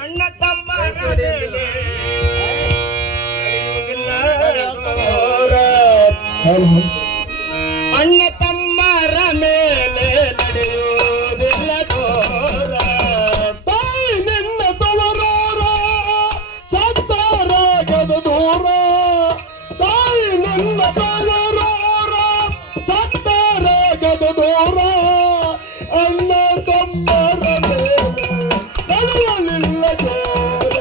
ಅಣ್ಣ ತಮ್ಮ ಅಣ್ಣ ತಮ್ಮರ ಮೇಲೆ ನಡೆಯುವುದಿಲ್ಲ ದೂರ ತಾಯಿ ನಿನ್ನ ತವರೋರ ಸತ್ತಾರಾಗದ ದೂರ ತಾಯಿ ನಿನ್ನ ತವರೋರ ಸತ್ತಾರಾಗದ ದೂರ ಅಣ್ಣ ತಮ್ಮರ ಮೇಲೆ ನಡೆಯಲಿಲ್ಲ ದೂರ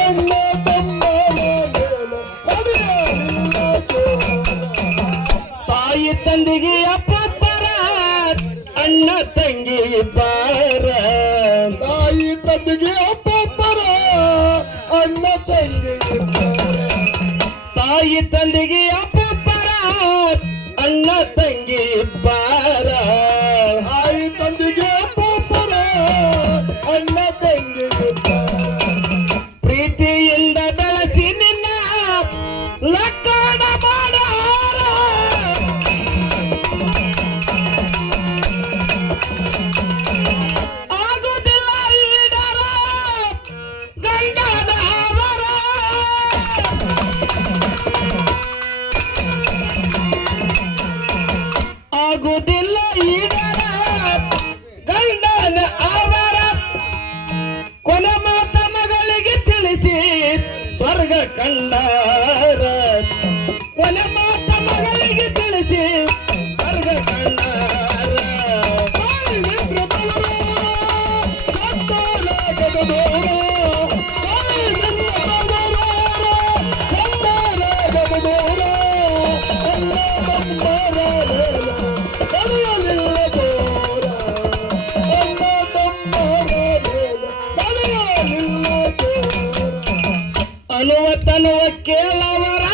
ಅಣ್ಣ ತಮ್ಮರ ಮೇಲೆ ನಡೆಯಲಿಲ್ಲ ದೂರ ತಾಯಿ ತಂದೆಗೆ ಅಪ್ಪರ ಅಣ್ಣ ತಂಗಿ ಇಬ್ಬರ ತಾಯಿ ತಂದೆಗೆ ಅಪ್ಪರ ಅಣ್ಣ ತಂಗಿ ತಾಯಿ ತಂದೆಗೆ ಅಪ್ಪರ ಅಣ್ಣ ತಂಗಿ ಇಬ್ಬರ ತಾಯಿ ತಂದೆಗೆ ಅಪ್ಪರ ಅಣ್ಣ ತಂಗಿ ಪ್ರೀತಿಯಿಂದ ಬೆಳೆಸಿ ನಿನ್ನ ಲಕ್ಕಣ ಮಾಡಾರ ಆಗುದಿಲ್ಲ ಈಡರ ಗಂಡನವರ ಆಗುದಿಲ್ಲ ಈಡರ ಗಂಡನ ಅವರ ಕೊನ ಮಾತ ಮಗಳಿಗೆ ತಿಳಿಸಿ ಸ್ವರ್ಗ ಕಂಡಾರ ಕೊನ ಮಾತ ಮಗಳಿಗೆ ತಿಳಿಸಿ ಸ್ವರ್ಗ ಕಂಡಾರ ಅನುವ ಕೇಳವರ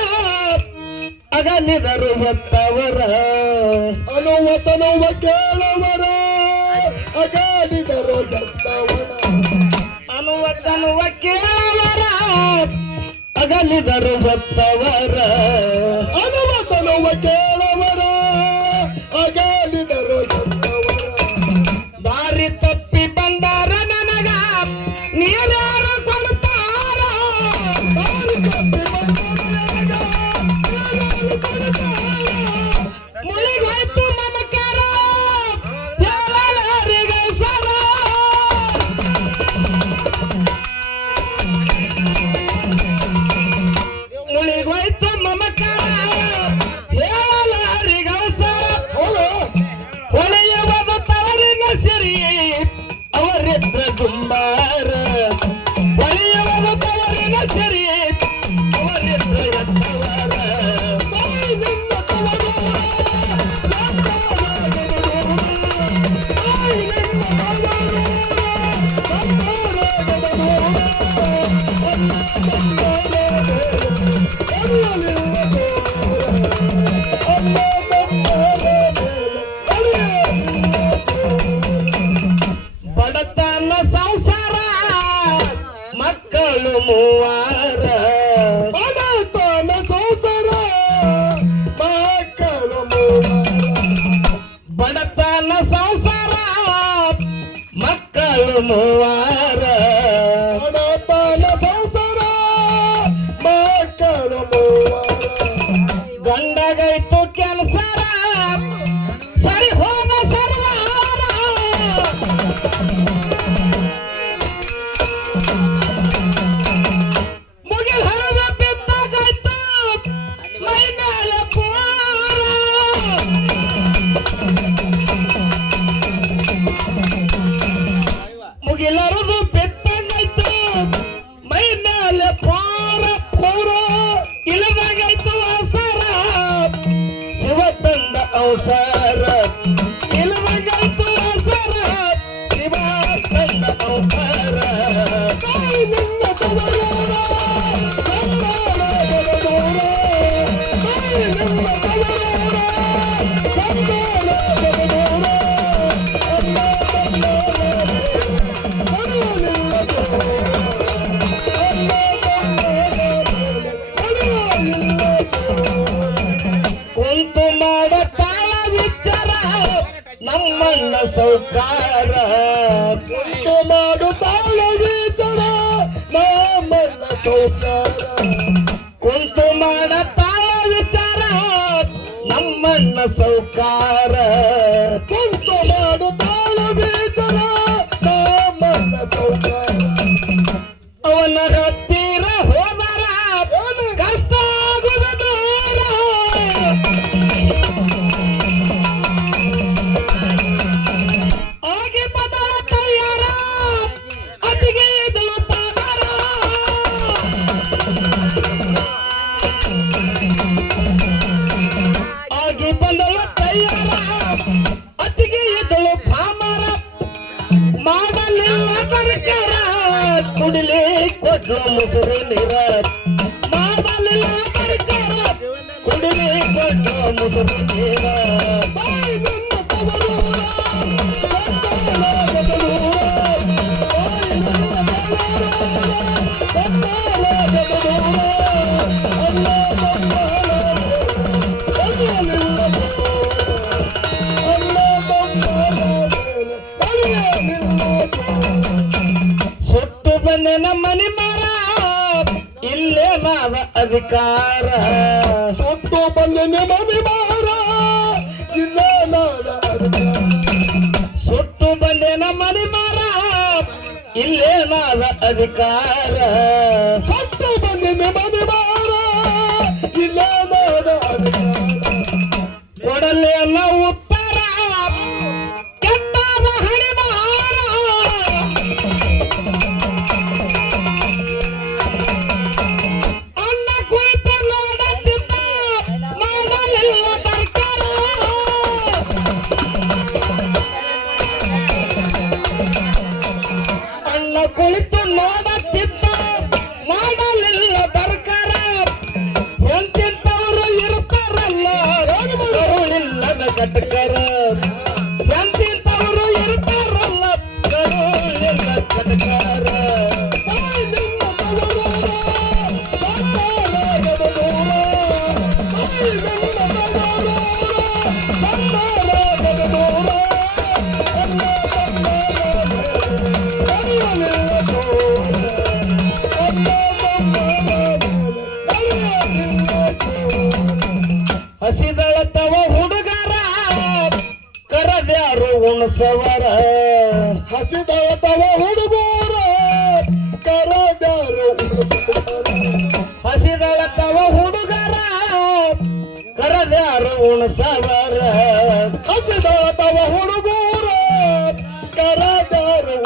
ಅಗಲಿದರು ಹೊತ್ತವರ ಅನುವ ಕೇಳವರ ಅಗಾಡಿದರು ಎತ್ತವರ ಅನುವ ಕೇಳವರ ಅಗಲಿದರು ಹೊತ್ತವರ ಅನುವ ಕೇಳವರ ಅಗಾಡಿದರು ಎತ್ತವರ ದಾರಿ ತಪ್ಪಿ ಬಂದಾರ ನನಗ ನೀರ್ಯಾರ ಕೊಡ್ತಾರ ಮುಳಿಗೋಯ್ತು ಮಮಕಾರ ಹೇಳಲಾರಿಗೆ ಸರ ಮುಳಿಗೋಯ್ತು ಮಮಕಾರ ಹೇಳಲಾರಿಗೆ ಸರ ಹೊಳೆಯುವುದು ತವರಿನ ಸಿರಿ ಅವರಿದ್ರ ಗುಂಬಾರ ಹೊಳೆಯುವುದು ತವರಿನ ಸಿರಿ ಅವರಿದ್ರ ಎತ್ತವರ ಬಡತನ ಸಂಸಾರ ಮಕ್ಕಳು ಮೂವಾರ ಬಡತನ ಸಂಸಾರ ಮಕ್ಕಳು ಮೂವರು ಬಡತನ ಸಂಸಾರ ಮೂವಾರ ಬಡತನ ಸಂಸಾರ ಮಕ್ಕಳು ಮೂವರ ಗಂಡಗೈತು ಕೆಲಸರ ಸರಿ ಹೋದ ಸರ್ವಾರ ಮುಗಿಲ್ ಹರಿದ ಬಿದ್ದಾಗಾಯ್ತು ಮೈ ಮೇಲೆ ಪೂರ ಮುಗಿಲರದು ಬಿದ್ದಾಗಾಯ್ತು ಮೈ ಮೇಲೆ ಪೂರ ಪೂರ ಇಳಿದಾಗಾಯ್ತು ಅಸರ ಶಿವ ತಂದ ಅವಸರ ಇಳಿದಾಗಾಯ್ತು ಅಸರ ಶಿವ ತಂದ ಅವಸರ ತಾಯಿ ನಿನ್ನ ತವರೂರ ಸಂತಾನ ಜಗದೂರ ತಾಯಿ ನಿನ್ನ ತವರೂರ ಸಂತಾನ ಜಗದೂರ ಅಲ್ಲ ಕುಂತು ಮಾಡ ತಾಳ ವಿಚಾರ ನಮ್ಮಣ್ಣ ಸೌಕಾರ ಕುಂತು ಮಾಡು ತಾಳಗೀತರ ನಮ್ಮನ್ನ ಸೌಕಾರ ಕುಂತು ಮಾಡ ತಾಳ ವಿಚಾರ ನಮ್ಮಣ್ಣ ಸೌಕಾರ ಕುಂತು ಮಾಡು ತಾಳಗೀತರ ನಮ್ಮನ್ನ ಸೌಕಾರ ಅವನ ಹತ್ತಿರ ಹೋದರ ಕಷ್ಟ ಆಗುವ ದೂರ ಆಗಿ ಪದ ತಯಾರ ಅತಿಗೆ ಎದಳು ಪಾದರ ಆಗಿ ಬಂದಳು ತಯಾರ ಅತಿಗೆ ಎದಳು ಪಾಮರ ಮಾಡಲಿಲ್ಲ ಸರ್ಕಾರ ಕುಡಿಲಿ ಕೊಟ್ಟು ಮುಸುರು ನೀರ ಮಾಡಲಿಲ್ಲ ಸರ್ಕಾರ ಕುಡಿಲಿ ಕೊಟ್ಟು ಮುಸುರು ನೀರ ತಾಯಿ ನಿನ್ನ ತವರೂರ ಸಂತಾನ ಜಗದೂರ ತಾಯಿ ನಿನ್ನ ತವರೂರ ಸಂತಾನ ಜಗದೂರ ಅಲ್ಲ ಸುಟ್ಟು ಬಂದನ ಮನಿ ಮರ ಇಲ್ಲೇ ನಾವ ಅಧಿಕಾರ ಸುಟ್ಟು ಬಂದ ಮನೆ ಮಾರ ಇಲ್ಲ ನಾಡ ಸುಟ್ಟು ಬಂದೇನ ಮನಿ ಮರ ಇಲ್ಲೇ ನಾವ ಅಧಿಕಾರ ಸುಟ್ಟು ಬಂದ ಮನೆ ಮಾರ ಇಲ್ಲ ನಾಡ ಕೊಡಲೇ ಎಲ್ಲ ಉತ್ತರ ಕೆಟ್ಟಾದ ಹಣಿಮಾರ ಅಣ್ಣ ಕುಳಿತು ನೋಡುತ್ತಿದ್ದ ಮಾಡಲಿಲ್ಲ ಸರ್ಕಾರ ಅಣ್ಣ ಕುಳಿತು ನೋಡುತ್ತಿದ್ದ ಮಾಡಲಿಲ್ಲ ಸರ್ಕಾರ ಎಂತಿಂತವರು ಇರ್ತಾರಲ್ಲ ಕರುಳಿಲ್ಲದ ಕಟಕರ ಎಂತಿಂತವರು ಇರ್ತಾರಲ್ಲ ಕರುಳಿಲ್ಲ ಕಟಕರ ತಾಯಿ ನಿನ್ನ ತವರೂರ ಸಂತಾನ ಜಗದೂರ ತಾಯಿ ನಿನ್ನ ತವರೂರ ಸಂತಾನ ಜಗದೂರ ಹಸಿದಳ ತವ ಹುಡುಗರ ಕರದ್ಯಾರು ಉಣಸವರ ಹಸಿದಳ ತವ ಹುಡುಗರ ಕರದಾರು ಹಸಿದಳ ತವ ಹುಡುಗರ ಕರದ್ಯಾರು ಉಣಸವರ ಹಸಿದಳ ತವ ಹುಡುಗರ ಕರದಾರು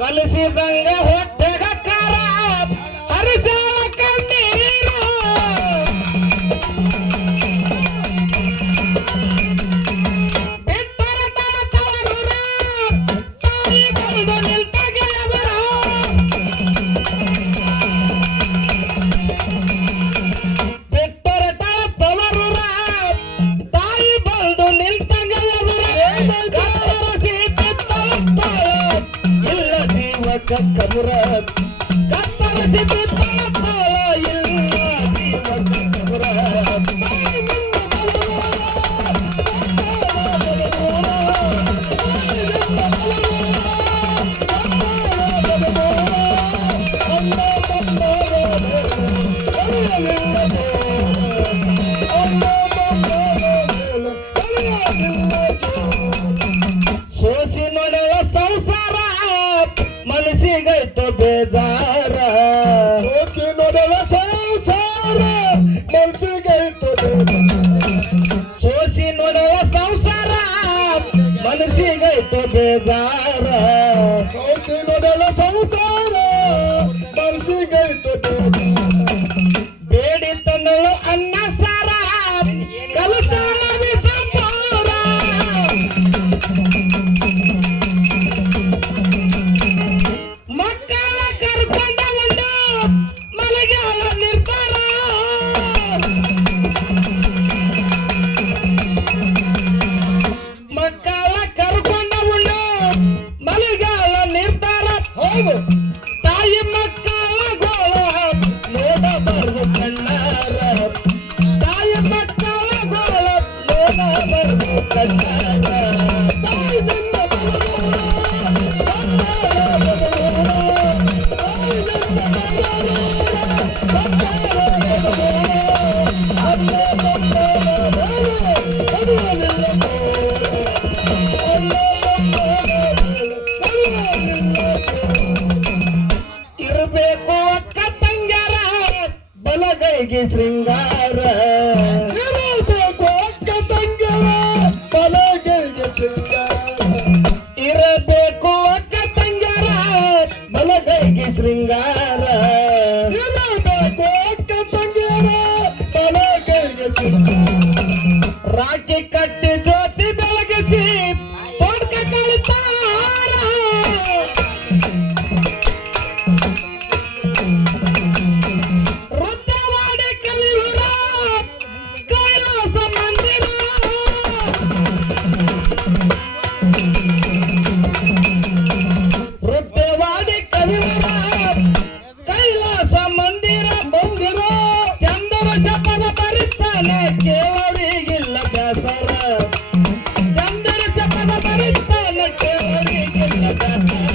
ಕಲಿಸಿದಂಗ ಹೊಟ್ಟೆಗ ಕರ ಹರಿಸಲ ಕಣ್ಣೀರು ಬಿಟ್ಟರ ತವರೂರ ತಾಯಿ ಬಂದು ನಿಲ್ತ ಗೆಲವರ ಬಿಟ್ಟರ ತವರೂರ ತಾಯಿ ಬಂದು ನಿಲ್ತ ಇಲ್ಲ ಜೀವ ಕಕ್ಕಬುರ ಕತ್ತರಿಸಿ ಇಲ್ಲ ಜೀವ ಕಕ್ಕಬುರ ಮನಸ್ಸಿಗೈತು ಬೇಜಾರ ಸೋತಿನೊಡಲ ಸಂಸಾರ ಮನಸ್ಸಿಗೈತು ಬೇಡಿ ತಂದಳು ಅನ್ನ ಸಾರ ಕಲಸಾಲ ವಿಷಪೂರ ಮಕ್ಕಳ ಕರ್ಕೊಂಡ ಉಂಡು ಮಲಗ್ಯಾಳ ನಿರ್ಧಾರ ಮಕ್ಕಳ ಕರ್ಕೊಂಡ ಉಂಡು ಮಲಗ್ಯಾಳ ನಿರ್ಧಾರ ಹೌದು ತಾಯಿ ಮಕ್ಕಳ ಗೋಳ ನೋಡಬಾರದು ಕಣ್ಣಾರ ತಾಯಿ ಮಕ್ಕಳ ಗೋಳ ನೋಡಬಾರದು ಕಣ್ಣಾರ ತಾಯಿ ನನ್ನ ಇರಬೇಕು ಅಕ್ಕ ತಂಗಾರ ಬಲಗೈಗೆ ಶೃಂಗಾರ ಇರಬೇಕು ಅಕ್ಕ ತಂಗರ ಬಲಗೈಗೆ ಶೃಂಗಾರ ಇರಬೇಕು ಅಕ್ಕ ತಂಗಾರ ಬಲಗೈಗೆ ಶೃಂಗಾರ ಇರಬೇಕು ಅಕ್ಕ ತಂಗರ ಬಲಗೈಗೆ ಶೃಂಗಾರ ರಾಖಿ ಕಟ್ಟಿ ಜ್ಯೋತಿ ಬೆಳಗಿಸಿ ತೋಡ್ಕ ಕಳಿತಾರ ವೃತ್ತವಾಡಿ ಕಲಿಯುರ ಕೈಲಾಸ ಮಂದಿರ ವೃತ್ತವಾಡಿ ಕಲಿಯುರ ಕೈಲಾಸ ಮಂದಿರ ಮಂದಿರ ಚಂದರ ಜಪದ ಬರಿತಾನೆ ಕೇಳರಿಗಿಲ್ಲ ಬೇಸರ ಚಂದರ ಜಪದ ಬರಿತಾನೆ ಕೇಳರಿಗಿಲ್ಲ ಬೇಸರ